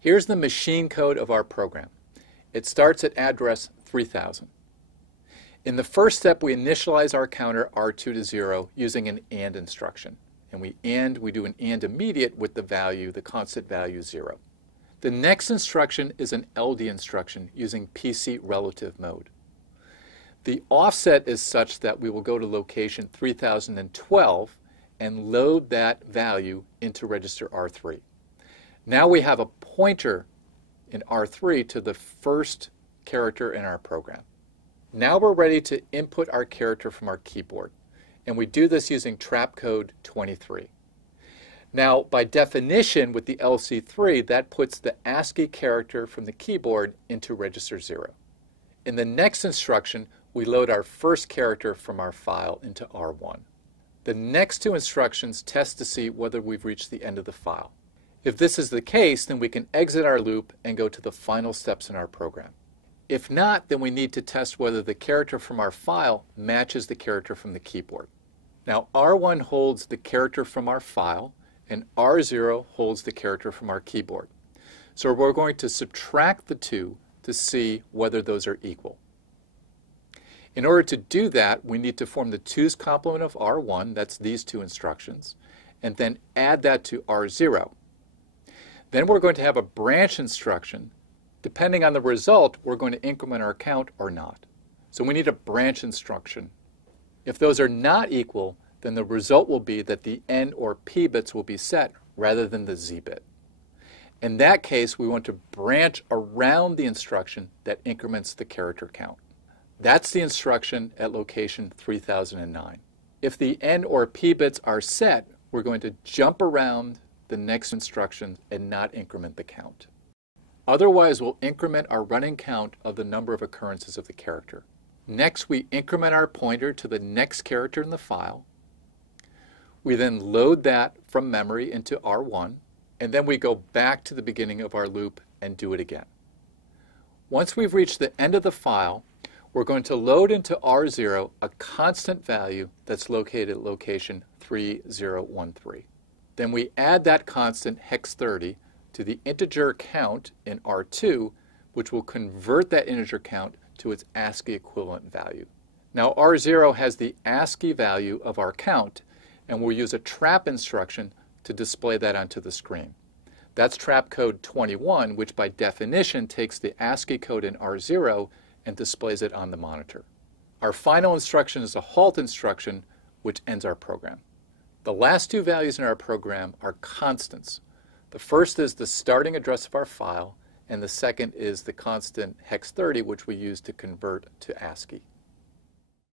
Here's the machine code of our program. It starts at address 3000. In the first step, we initialize our counter R2 to 0 using an AND instruction. And we do an AND immediate with the value, the constant value 0. The next instruction is an LD instruction using PC relative mode. The offset is such that we will go to location 3012 and load that value into register R3. Now we have a pointer in R3 to the first character in our program. Now we're ready to input our character from our keyboard, and we do this using trap code 23. Now, by definition, with the LC3, that puts the ASCII character from the keyboard into register 0. In the next instruction, we load our first character from our file into R1. The next two instructions test to see whether we've reached the end of the file. If this is the case, then we can exit our loop and go to the final steps in our program. If not, then we need to test whether the character from our file matches the character from the keyboard. Now, R1 holds the character from our file, and R0 holds the character from our keyboard. So we're going to subtract the two to see whether those are equal. In order to do that, we need to form the 2's complement of R1, that's these two instructions, and then add that to R0. Then we're going to have a branch instruction. Depending on the result, we're going to increment our count or not. So we need a branch instruction. If those are not equal, then the result will be that the N or P bits will be set rather than the Z bit. In that case, we want to branch around the instruction that increments the character count. That's the instruction at location 3009. If the N or P bits are set, we're going to jump around the next instruction and not increment the count. Otherwise, we'll increment our running count of the number of occurrences of the character. Next, we increment our pointer to the next character in the file. We then load that from memory into R1, and then we go back to the beginning of our loop and do it again. Once we've reached the end of the file, we're going to load into R0 a constant value that's located at location 3013. Then we add that constant, hex 30, to the integer count in R2, which will convert that integer count to its ASCII equivalent value. Now R0 has the ASCII value of our count, and we'll use a trap instruction to display that onto the screen. That's trap code 21, which by definition takes the ASCII code in R0 and displays it on the monitor. Our final instruction is a halt instruction, which ends our program. The last two values in our program are constants. The first is the starting address of our file, and the second is the constant hex 30, which we use to convert to ASCII.